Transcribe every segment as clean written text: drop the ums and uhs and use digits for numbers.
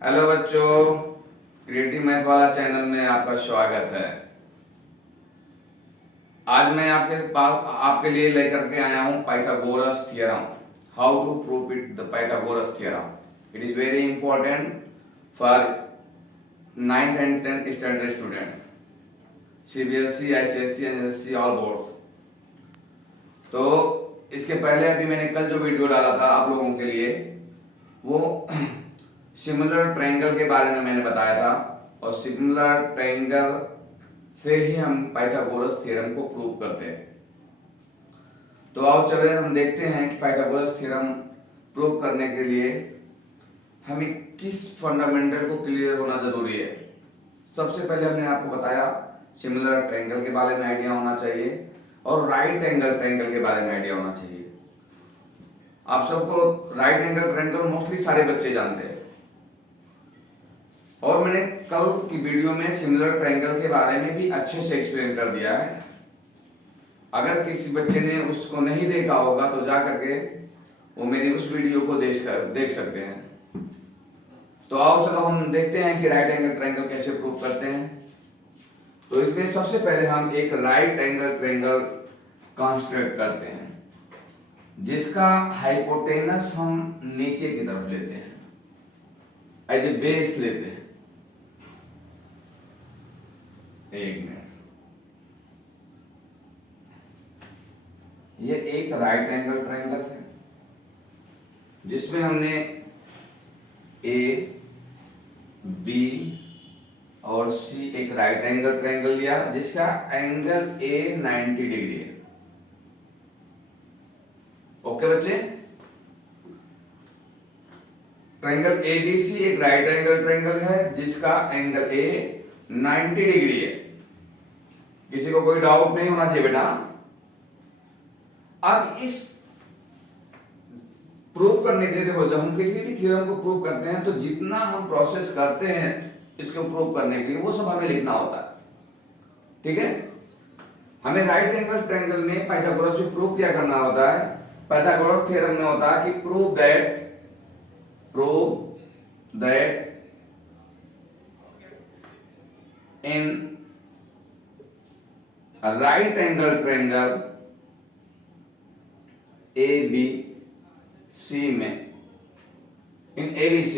Hello बच्चों, creative math वाला channel में आपका स्वागत है। आज मैं आपके लिए लेकर के आया हूं Pythagoras theorem. How to prove it the Pythagoras theorem. It is very important for 9th and 10th standard students, CBSE, ICSE, NSSC, all board. तो इसके पहले अभी मैंने कल जो वीडियो डाला था आप लोगों के लिए, वो सिमिलर ट्रायंगल के बारे में मैंने बताया था, और सिमिलर ट्रायंगल से ही हम पाइथागोरस थ्योरम को प्रूव करते हैं। तो आओ चले हम देखते हैं कि पाइथागोरस थ्योरम प्रूव करने के लिए हमें किस फंडामेंटल को क्लियर होना जरूरी है। सबसे पहले हमने आपको बताया सिमिलर ट्रायंगल के बारे में आइडिया होना चाहिए, और राइट एंगल ट्रायंगल के बारे में आइडिया होना चाहिए। आप सबको राइट एंगल ट्रायंगल मोस्टली सारे बच्चे जानते हैं, और मैंने कल की वीडियो में सिमिलर ट्रायंगल के बारे में भी अच्छे से एक्सप्लेन कर दिया है। अगर किसी बच्चे ने उसको नहीं देखा होगा तो जा करके वो मेरी उस वीडियो को देख सकते हैं। तो आओ चलो हम देखते हैं कि राइट एंगल ट्रायंगल कैसे प्रूव करते हैं। तो इसमें सबसे पहले हम एक राइट एंगल ट्रायंगल कंस्ट्रक्ट करते हैं, जिसका हाइपोटेनस हम नीचे की तरफ लेते हैं, एज ए बेस लेते हैं। एक मिनट, ये एक राइट एंगल ट्रायंगल है जिसमें हमने ए, बी और सी एक राइट एंगल ट्रायंगल लिया, जिसका एंगल ए 90 डिग्री है। ओके बच्चे, ट्रायंगल एबीसी एक राइट एंगल ट्रायंगल है जिसका एंगल ए 90 डिग्री है। किसी को कोई डाउट नहीं होना चाहिए बेटा। अब इस प्रूव करने के लिए देखो, जब हम किसी भी थ्योरम को प्रूव करते हैं तो जितना हम प्रोसेस करते हैं इसको प्रूव करने के लिए, वो सब हमें लिखना होता है। ठीक है, हमें राइट एंगल ट्रायंगल में पाइथागोरस में प्रूव क्या करना होता है। पाइथागोरस थ्योरम में होता है कि prove that in a right angle triangle ABC में, इन ABC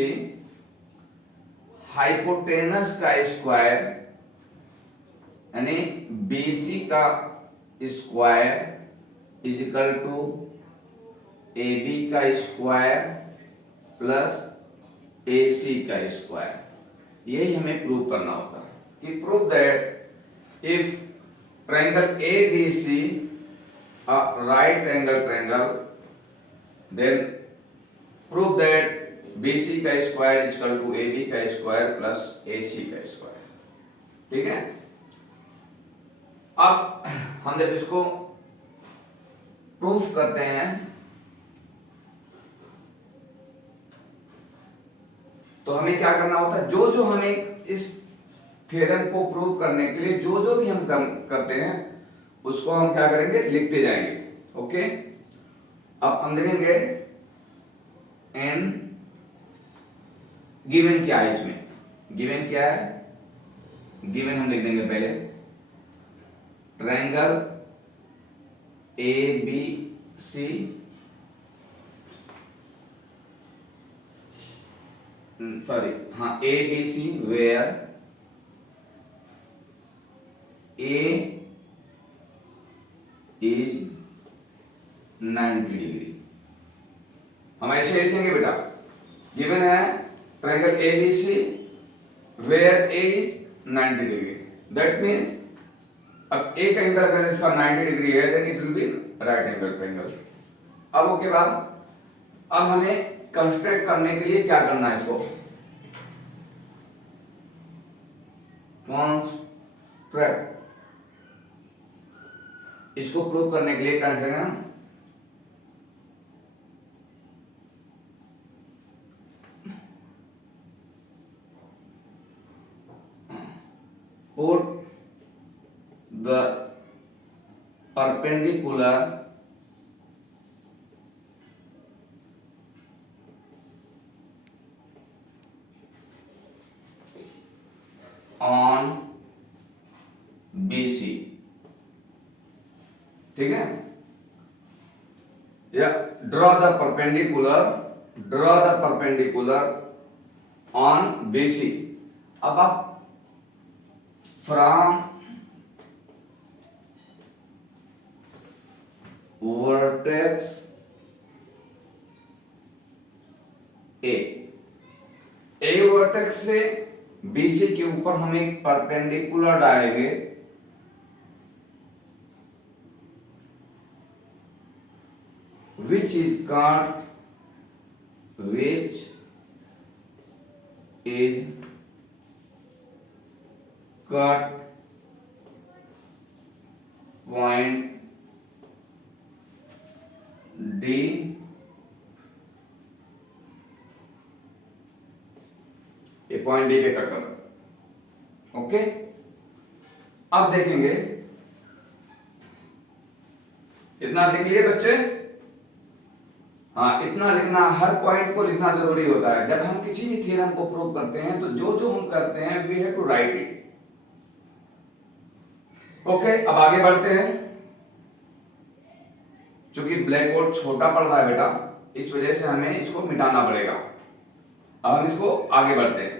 हाइपोटेनस का स्क्वायर यानी BC का square is equal to AB का स्क्वायर प्लस AC का स्क्वायर। यही हमें प्रूव करना होता है कि prove that if triangle ABC a right angle triangle, then prove that BC का square is equal to AB का स्क्वायर प्लस AC का स्क्वायर। ठीक है, अब हम जब इसको प्रूफ करते हैं तो हमें क्या करना होता है, जो जो हमें इस थ्योरम को प्रूव करने के लिए जो जो भी हम करते हैं उसको हम क्या करेंगे, लिखते जाएंगे। ओके, अब हम देखेंगे एन गिवन क्या है। इसमें गिवन क्या है, गिवन हम लिख देंगे पहले triangle A B C A B C where A is 90 degree. हम ऐसे लिखेंगे बेटा, गिवन है triangle ABC where A is 90 degree. That means अब ए का एंगल अगर इसका 90 डिग्री है then it will be right angle triangle. अब उसके बाद अब हमें कंस्ट्रक्ट करने के लिए क्या करना है, इसको कंस्ट्रक्ट, इसको प्रूव करने के लिए क्या करेंगे, put the perpendicular on BC, ठीक है। या draw the perpendicular on BC। अब आप फ्रॉम वर्टेक्स ए वर्टेक्स से BC के ऊपर हम एक परपेंडिकुलर डालेंगे, which is cut point D, ये पॉइंट डी के कट कर। ओके, अब देखेंगे, इतना लिख लिए बच्चे? हाँ, इतना लिखना, हर पॉइंट को लिखना जरूरी होता है। जब हम किसी भी थ्योरम को प्रूव करते हैं तो जो जो हम करते हैं we have to write it. Okay, अब आगे बढ़ते हैं। चूंकि ब्लैक बोर्ड छोटा पड़ रहा है बेटा, इस वजह से हमें इसको मिटाना पड़ेगा। अब हम इसको आगे बढ़ते हैं।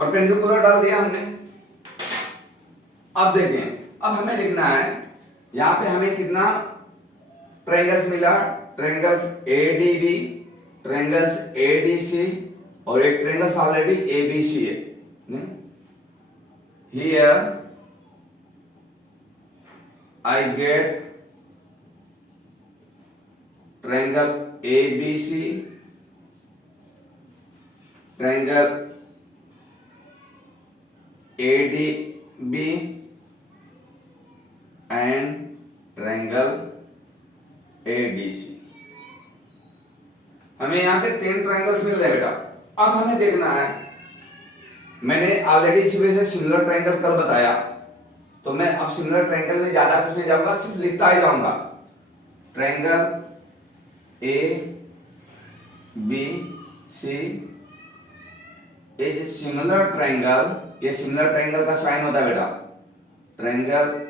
परपेंडिकुलर डाल दिया हमने। अब देखें, अब हमें लिखना है, यहां पे हमें कितना ट्रायंगल्स मिला, ट्रायंगल्स ADB, ट्रायंगल्स ADC और एक ट्रायंगल्स ऑलरेडी ABC है। Here I get triangle ABC, triangle ADB and triangle ADC। हमें यहां पे 3 ट्रायंगल्स मिल रहे बेटा। अब हमें देखना है, मैंने ऑलरेडी इसी वजह से सिमिलर ट्रायंगल कल बताया, तो मैं अब सिमिलर ट्रायंगल में ज्यादा कुछ नहीं जाऊंगा, सिर्फ लिखता ही जाऊंगा। Triangle ABC is similar triangle, ये सिमिलर ट्रायंगल का साइन होता है बेटा, triangle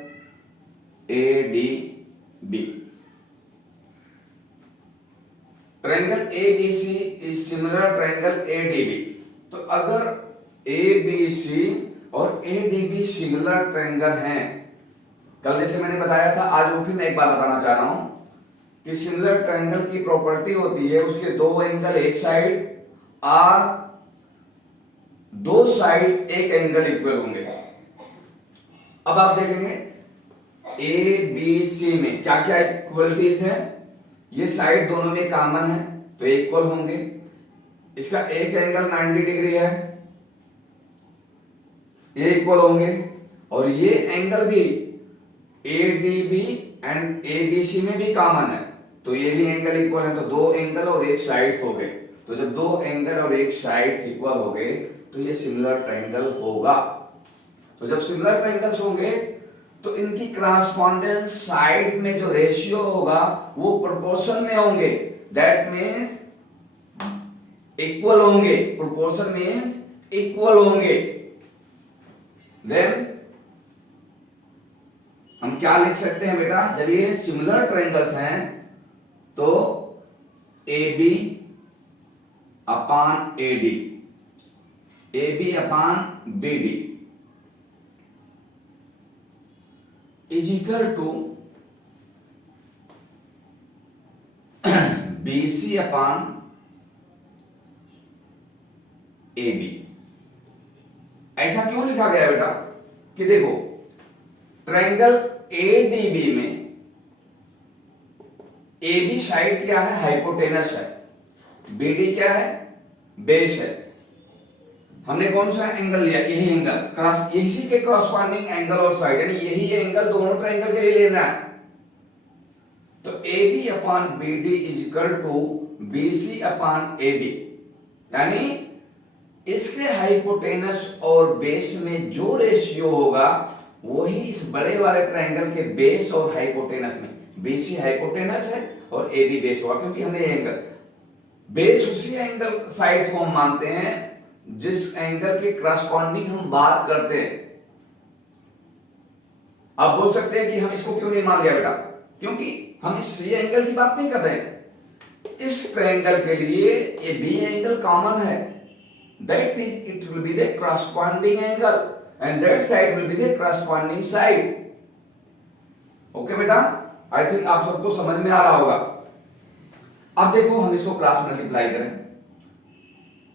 ADB। Triangle ABC is similar triangle ADB। तो अगर ABC और ADB सिमिलर ट्रायंगल हैं, कल जैसे मैंने बताया था, आज वो फिर मैं एक बार बताना चाह रहा हूं कि सिमिलर ट्रायंगल की प्रॉपर्टी होती है उसके दो एंगल एक साइड और दो साइड एक एंगल इक्वल होंगे। अब आप देखेंगे ABC में क्या क्या इक्वलिटीज है, ये साइड दोनों में कॉमन है तो इक्वल होंगे। इसका एक एंगल 90 डिग्री है, ये इक्वल होंगे, और ये एंगल भी ADB एंड ABC में भी कॉमन है तो ये भी एंगल इक्वल है। तो दो एंगल और एक साइड हो गए, तो जब दो एंगल और एक साइड इक्वल हो गए तो ये सिमिलर ट्रायंगल होगा। तो जब सिमिलर ट्रायंगल्स होंगे तो इनकी करस्पॉन्डेंस साइड में जो रेशियो होगा वो प्रोपोर्शन में होंगे, दैट मींस इक्वल होंगे। प्रोपोर्शन मींस इक्वल होंगे। देन हम क्या लिख सकते हैं बेटा, जब ये सिमिलर ट्रायंगल्स हैं तो AB upon AD, AB upon BD is equal to BC upon AB। ऐसा क्यों लिखा गया बेटा कि देखो ट्रायंगल ADB में AB साइड क्या है, हाइपोटेनस है, BD क्या है, बेस है। हमने कौन सा एंगल लिया, यही एंगल, क्रॉस, इसी के क्रॉसपॉन्डिंग एंगल और साइड, यानी यही एंगल दोनों ट्रायंगल के लिए लेना है। तो AB upon BD is equal to BC upon AD, यानी इसके हाइपोटेनस और बेस में जो रेशियो होगा वही इस बड़े वाले ट्रायंगल के बेस और हाइपोटेनस में, बीसी हाइपोटेनस है और एबी बेस हुआ, क्योंकि हमने एंगल बेस उसी एंगल साइड को हम मानते हैं जिस एंगल के करस्पॉन्डिंग हम बात करते हैं। आप बोल सकते हैं कि हम इसको क्यों नहीं मान लिया बेटा, क्योंकि हम इस सी एंगल की बात नहीं कर रहे हैं। इस ट्रायंगल के लिए ये बी एंगल कॉमन है, that is it will be the corresponding angle and that side will be the corresponding side. Okay बेटा, आई थिंक आप सबको समझ में आ रहा होगा। अब देखो हम इसको क्रॉस मल्टीप्लाई करें,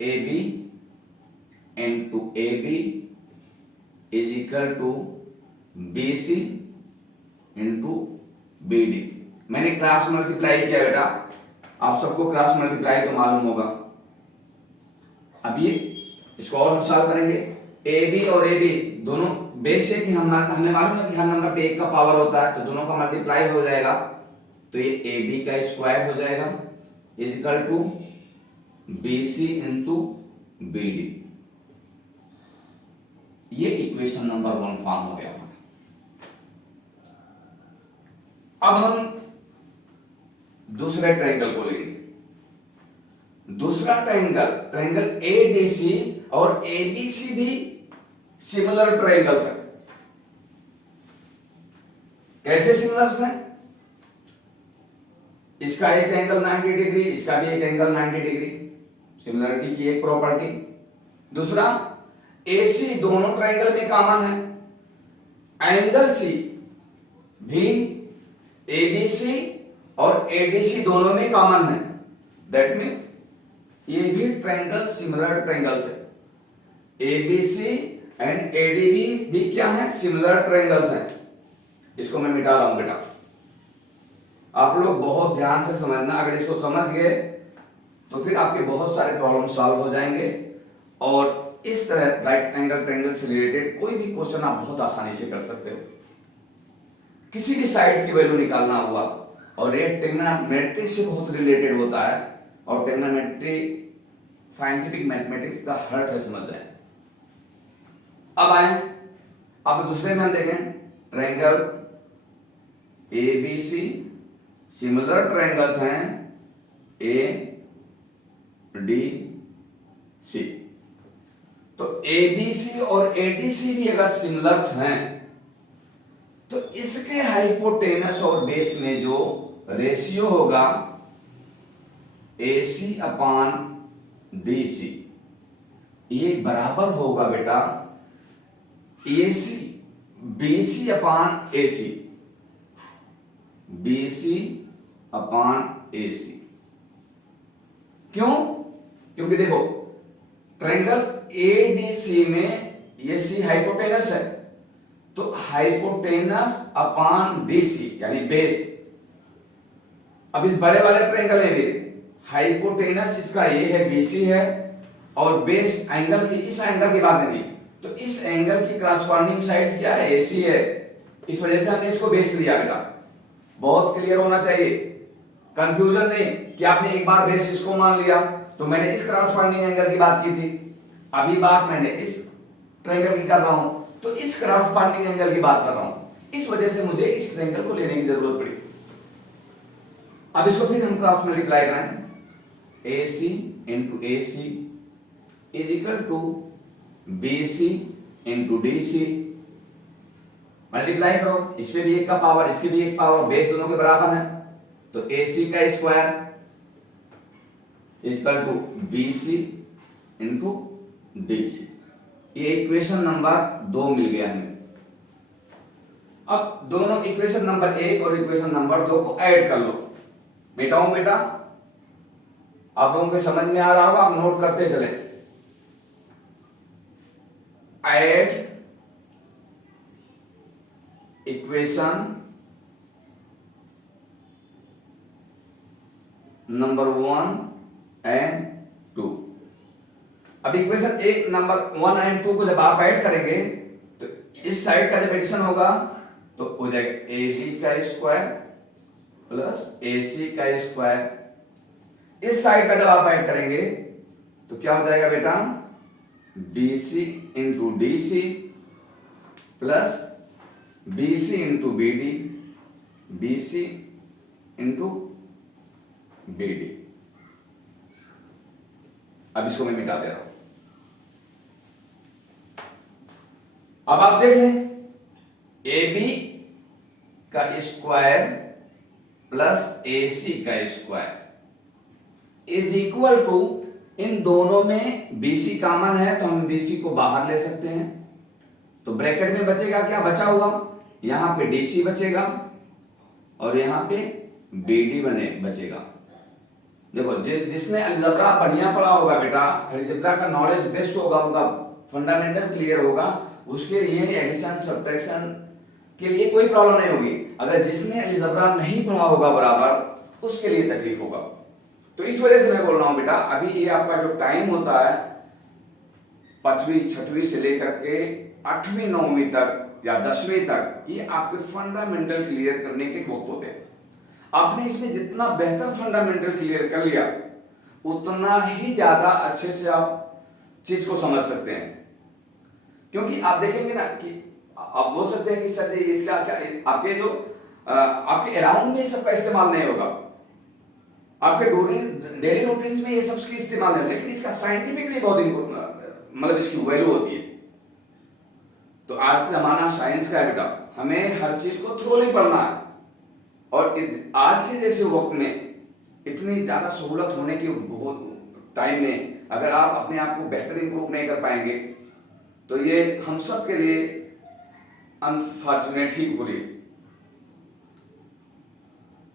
A B into A B is equal to B C into B D. मैंने क्रॉस मल्टीप्लाई किया बेटा, आप सबको क्रॉस मल्टीप्लाई तो मालूम होगा। अब ये इसको और हम सॉल्व करेंगे, ए बी और ए बी दोनों बेस है कि हमें मालूम है कि हर नंबर पे एक का पावर होता है, तो दोनों का मल्टीप्लाई हो जाएगा, तो ये ए बी का स्क्वायर हो जाएगा is equal to B C into B D. ये इक्वेशन नंबर 1 फॉर्म हो गया। अब हम दूसरे ट्रायंगल को लेंगे। दूसरा ट्रायंगल एडीसी और एबीसी भी सिमिलर ट्रायंगल है। कैसे सिमिलर है? इसका एक एंगल 90 डिग्री, इसका भी एक एंगल 90 डिग्री, सिमिलरिटी की एक प्रॉपर्टी। दूसरा, एसी दोनों ट्रायंगल में कॉमन है, एंगल सी भी एबीसी और एडीसी दोनों में कॉमन है, दैट मीन ये भी ट्रायंगल सिमिलर ट्रायंगल्स है। एबीसी एंड एडीबी भी क्या है? सिमिलर ट्रायंगल्स हैं। इसको मैं मिटा रहा हूं बेटा, आप लोग बहुत ध्यान से समझना। अगर इसको समझ गए तो फिर आपके बहुत सारे प्रॉब्लम सॉल्व हो जाएंगे, और इस तरह राइट एंगल ट्रायंगल से रिलेटेड कोई भी क्वेश्चन आप बहुत आसानी से कर सकते हो। किसी भी साइड की वैल्यू निकालना हुआ, और ये ट्रिग्नोमेट्री से बहुत रिलेटेड होता है, और ट्रिग्नोमेट्री साइंटिफिक मैथमेटिक्स का हार्ट है, समझ जाए। अब आए, अब दूसरे में हम देखें ट्रायंगल एबीसी, सिमिलर ट्रायंगल्स हैं ए डी सी। तो एबीसी और एडीसी भी अगर सिमिलर हैं तो इसके हाइपोटेनस और बेस में जो रेशियो होगा AC अपान DC, ये बराबर होगा बेटा AC BC अपान AC, BC अपान AC। क्यों? क्योंकि देखो ट्रायंगल ADC में ये C हाइपोटेनस है, तो हाइपोटेनस अपान DC यानी बेस। अब इस बड़े वाले ट्रायंगल में भी हाइपोटेनस इसका ये है, BC है, और बेस एंगल की, इस एंगल की बात नहीं, तो इस एंगल की करस्पॉन्डिंग साइड क्या है? AC है। इस वजह से हमने इसको बेस लिया बेटा। बहुत क्लियर होना चाहिए, कंफ्यूजन नहीं कि आपने एक बार बेस इसको मान लिया, तो मैंने इस करस्पॉन्डिंग एंगल की बात की थी, अभी बात मैंने इस ट्रायंगल की कर रहा हूं, तो इस करस्पॉन्डिंग एंगल की बात कर रहा हूं। इस वजह से मुझे इस ट्रायंगल को लेने की जरूरत पड़ी। अब इसको फिर हम क्रॉस मल्टीप्लाई करें, AC into AC is equal to BC into DC। Multiply करो, इसमें भी एक का पावर, इसके भी एक पावर, बेस दोनों के बराबर है, तो AC का square is equal to BC into DC। ये इक्वेशन नंबर 2 मिल गया हमें। अब दोनों इक्वेशन नंबर 1 और इक्वेशन नंबर 2 को ऐड कर लो। मिटाऊं बेटा? आप लोगों को समझ में आ रहा होगा, आप नोट करते चले। Add equation number 1 and 2। अब इक्वेशन एक नंबर 1 एंड 2 को जब आप ऐड करेंगे तो इस साइड का जब एडिशन होगा तो हो जाएगा AB का स्क्वायर प्लस AC का स्क्वायर। इस साइड का जब आप ऐड करेंगे तो क्या हो जाएगा बेटा? BC into DC plus BC into BD, BC into BD। अब इसको मैं मिटा दे रहा हूं। अब आप देख लें, AB का स्क्वायर प्लस AC का स्क्वायर इज इक्वल टू, इन दोनों में BC कॉमन है तो हम BC को बाहर ले सकते हैं। तो ब्रैकेट में बचेगा क्या, बचा हुआ यहां पे DC बचेगा और यहां पे BD बचेगा। देखो जिसने अलजेब्रा बढ़िया पढ़ा होगा बेटा, अलजेब्रा का नॉलेज बेस्ट होगा, उनका फंडामेंटल क्लियर होगा, उसके लिए एडिशन सब्ट्रैक्शन के लिए कोई प्रॉब्लम नहीं होगी। अगर जिसने अलजेब्रा नहीं पढ़ा होगा बराबर, उसके लिए तकलीफ होगा। तो इस वजह से मैं बोल रहा हूं बेटा, अभी ये आपका जो टाइम होता है 5वीं 6वीं से लेकर के 8वीं 9वीं तक या 10वीं तक, ये आपके फंडामेंटल क्लियर करने के वक्त होते हैं। आपने इसमें जितना बेहतर फंडामेंटल क्लियर कर लिया, उतना ही ज्यादा अच्छे से आप चीज को समझ सकते हैं। क्योंकि आप देखेंगे ना कि आप बोल सकते हैं कि सर इसका क्या, आपके जो आपके अराउंड में सबका इस्तेमाल नहीं होगा, आपके डेली रूटीन में ये सब की इस्तेमाल नहीं होगा, लेकिन इसका साइंटिफिकली बहुत मतलब इसकी वैल्यू होती है। तो आज का जमाना साइंस का है बेटा, हमें हर चीज को थ्रोली पढ़ना है। और आज के जैसे वक्त में इतनी ज्यादा सहूलत होने के टाइम में अगर आप अपने आप को बेहतर इंप्रूव नहीं कर पाएंगे, तो ये हम सब के लिए अनफॉर्चुनेट ही बोलिए,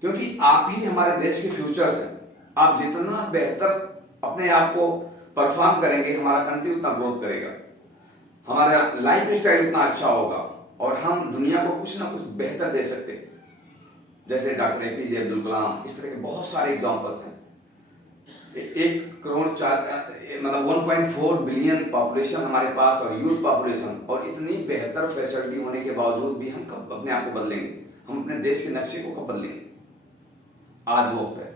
क्योंकि आप ही हमारे देश के फ्यूचर्स हैं। आप जितना बेहतर अपने आप को परफॉर्म करेंगे, हमारा कंट्री उतना ग्रोथ करेगा, हमारा लाइफ स्टाइल उतना अच्छा होगा और हम दुनिया को कुछ ना कुछ बेहतर दे सकते हैं। जैसे डॉक्टर APJ अब्दुल कलाम, इस तरह के बहुत सारे एग्जांपल्स हैं। 1 करोड़ 1.4 बिलियन पॉपुलेशन हमारे पास और यूथ पॉपुलेशन, और इतनी बेहतर फैसिलिटी होने के बावजूद भी हम कब अपने आप को बदलेंगे, हम अपने देश के नक्शे को कब बदलेंगे? आज वो वक्त है।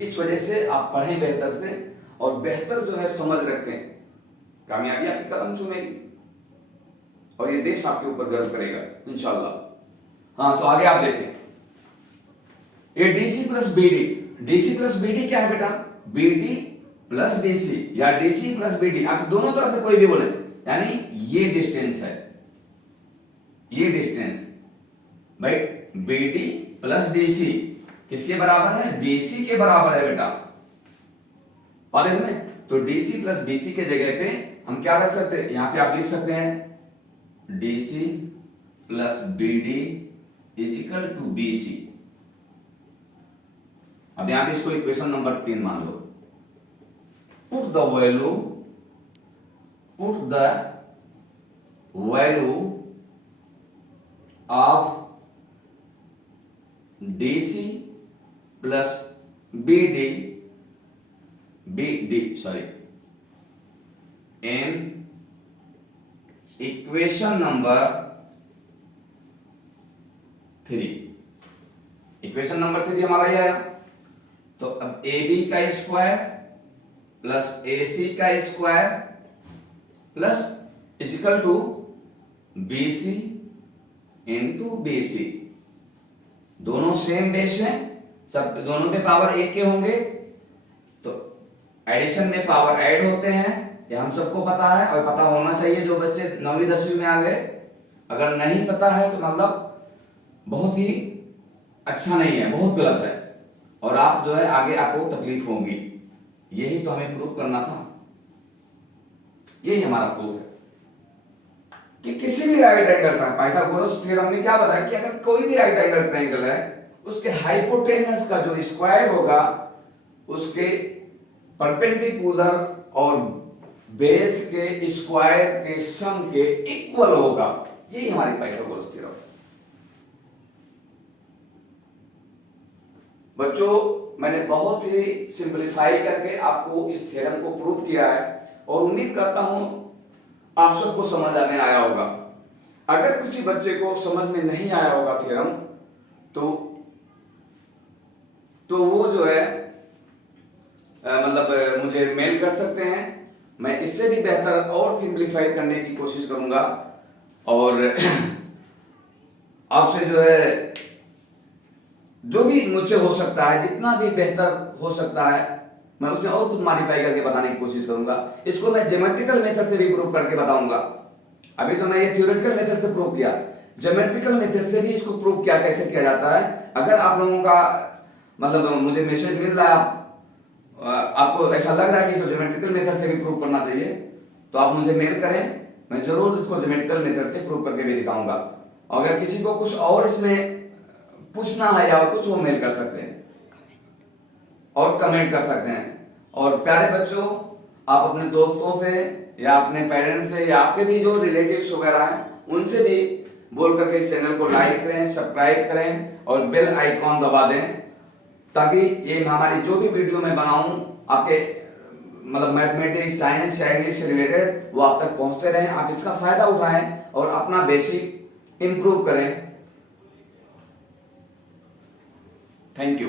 इस वजह से आप पढ़ें बेहतर से और बेहतर जो है समझ रखें, कामयाबी आपकी कदम चूमेगी और ये देश आपके ऊपर गर्व करेगा इंशाल्लाह। हाँ, तो आगे आप देखें, ये DC plus BD, DC plus BD क्या है बेटा, BD प्लस DC या DC प्लस BD, आप दोनों तरफ से कोई भी बोले, यानी ये डिस्टेंस है, ये डिस्टेंस भाई BD प्लस DC किसके बराबर है, BC के बराबर है बेटा। और इसमें तो DC प्लस BC के जगह पे हम क्या रख सकते हैं, यहां पे आप लिख सकते हैं DC plus BD is equal to BC। अब यहां पे इसको इक्वेशन नंबर 3 मान लो। Put the value of DC plus BD in equation number 3। Equation number 3 हमारा ये आया। तो अब AB का स्क्वायर प्लस AC का square plus equal to BC into BC, दोनों सेम बेस हैं, सब दोनों पे पावर 1 के होंगे, तो एडिशन में पावर ऐड होते हैं, ये हम सबको पता है और पता होना चाहिए। जो बच्चे 9वीं 10वीं में आ गए, अगर नहीं पता है तो मतलब बहुत ही अच्छा नहीं है, बहुत गलत है, और आप जो है आगे आपको तकलीफ होगी। यही तो हमें प्रूव करना था, यही हमारा प्रूफ है कि किसी भी right angle triangle, Pythagoras theorem में क्या बताया कि अगर कोई भी राइट एंगल ट्रायंगल है, उसके हाइपोटेनस का जो स्क्वायर होगा उसके परपेंडिकुलर और बेस के स्क्वायर के सम के इक्वल होगा। यही हमारी पाइथागोरस थ्योरम। बच्चों, मैंने बहुत ही सिंपलीफाई करके आपको इस थ्योरम को प्रूव किया है और उम्मीद करता हूं आप सबको समझ आने आया होगा। अगर किसी बच्चे को समझ में नहीं आया होगा थ्योरम, तो वो जो है मतलब मुझे मेल कर सकते हैं, मैं इससे भी बेहतर और सिंपलीफाई करने की कोशिश करूंगा। और आपसे जो है जो भी मुझसे हो सकता है, जितना भी बेहतर हो सकता है, मैं उसमें और कुछ मॉडिफाई करके बताने की कोशिश करूंगा। इसको मैं ज्योमेट्रिकल मेथड से भी प्रूव करके बताऊंगा। अभी तो मैं ये थ्योरेटिकल मेथड से प्रूव किया, ज्योमेट्रिकल मेथड से भी इसको प्रूव किया कैसे किया जाता है। अगर आप लोगों का मतलब मुझे मैसेज मिल रहा है, आपको ऐसा लग रहा है कि इसको ज्योमेट्रिकल मेथड से भी प्रूव करना चाहिए, तो आप मुझे मेल करें, मैं जरूर इसको ज्योमेट्रिकल मेथड से प्रूव करके भी दिखाऊंगा। अगर किसी को कुछ और इसमें पूछना है या कुछ, वो मेल कर सकते हैं और कमेंट कर सकते हैं। और प्यारे बच्चों, आप अपने दोस्तों से या अपने पेरेंट्स से या आपके भी जो रिलेटिव्स वगैरह हैं, उनसे भी बोल करके इस चैनल को लाइक करें, सब्सक्राइब करें और बेल आइकॉन दबा दें, ताकि ये हमारी जो भी वीडियो मैं बनाऊं आपके मतलब मैथमेटिक्स, साइंस या इंग्लिश से रिलेटेड, वो आप तक पहुंचते रहें, आप इसका फायदा उठाएं और अपना बेसिक इंप्रूव करें। Thank you.